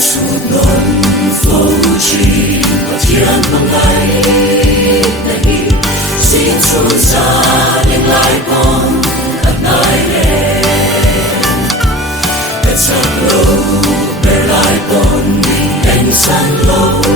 suốt non phố chi và thiên bằng ngày này xin Chúa ra những lại con thật nai nè để sang lâu để lại con mình anh sang lâu